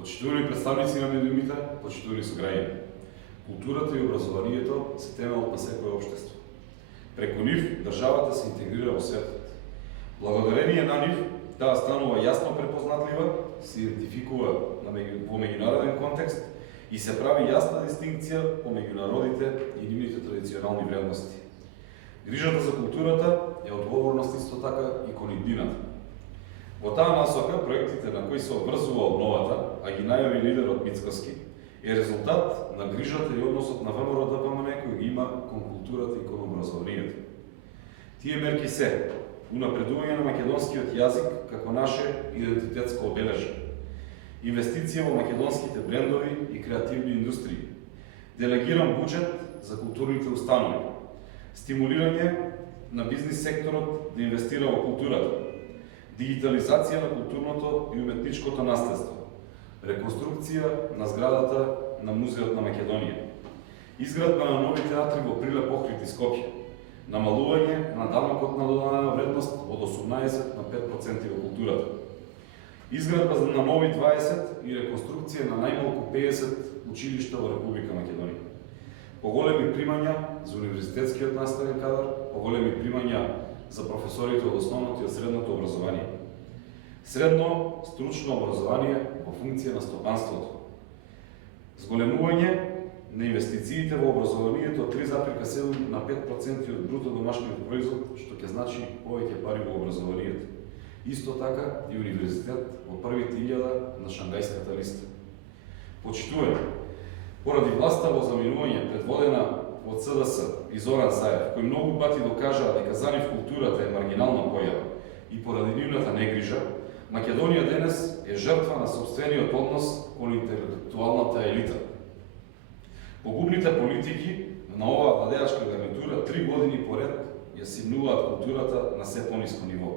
Почитувани представници на медиумите, почитувани сограѓани. Културата и образованието се темелот на секое општество. Преку нив државата се интегрира во светот. Благодарение на нив, таа станува јасно препознатлива, се идентификува во меѓународен контекст и се прави јасна дистинкција помеѓу народите и нивните традиционални вредности. Грижата за културата е одговорност исто така и кон иднината. Во таа насока, проектите на кои се обврзува обновата, а ги најави лидерот Мицкоски, е резултат на грижата и односот на ВМРО-ДПМН кој ги има кон културата и кон образованието. Тие мерки се унапредување на македонскиот јазик како наше идентитетско обележје, инвестиција во македонските брендови и креативни индустрии, делегиран буџет за културните установи, стимулирање на бизнис секторот да инвестира во културата, дигитализација на културното и уметничкото наследство, реконструкција на зградата на Музеот на Македонија, изградба на нови театри во Прилеп, Охрид и Скопје, намалување на данокот на додадена вредност од 18 на 5% во културата, изградба на нови 20 и реконструкција на најмалку 50 училишта во Република Македонија, поголеми примања за универзитетскиот наставен кадар, поголеми примања за професорите од основното и од средното образование, средно стручно образование во функција на стопанството, зголемување на инвестициите во образованието од 3,7 на 5% од бруто домашниот производ, што ќе значи повеќе пари во образованието. Исто така и универзитет во првите 1000 на Шангајската листа. Почитување, поради власта во заминување предводена од СДС и Зоран Заев, кој многу пати докажаа дека за нив културата е маргинална појава и поради нивната негрижа, Македонија денес е жртва на сопствениот однос кон интелектуалната елита. Погубните политики на оваа владеачка гарнитура 3 години поред ја симнуваат културата на се пониско ниво.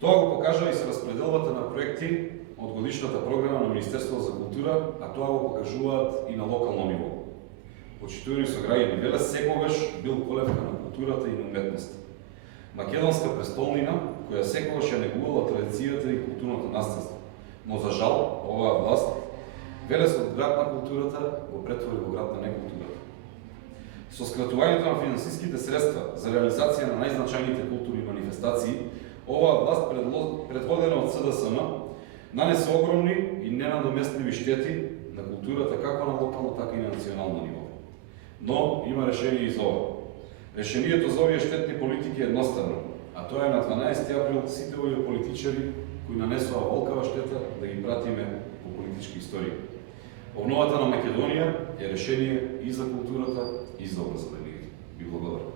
Тоа го покажа и се распределбата на проекти од годишната програма на Министерството за култура, а тоа го покажуваат и на локално ниво. Почитувани сограѓани, веле секогаш бил колевка на културата и на уметноста. Македонска престолнина, која секогаш ја негувала традицијата и културното наследство. Но за жал, оваа власт Велес од град на културата го претвори во град на некултурата. Со скратувањето на финансиските средства за реализација на најзначајните културни манифестации, оваа власт предводена од СДСМ нанесе огромни и ненадоместливи штети на културата како на локално, така и на национално ниво. Но има решение и за ова. Решението за овие штетни политики е едноставно, а тоа е на 12 април сите овие политичари кои нанесоа волкава штета да ги пратиме по политички истории. Обновата на Македонија е решение и за културата и за образованието. Ви благодарам.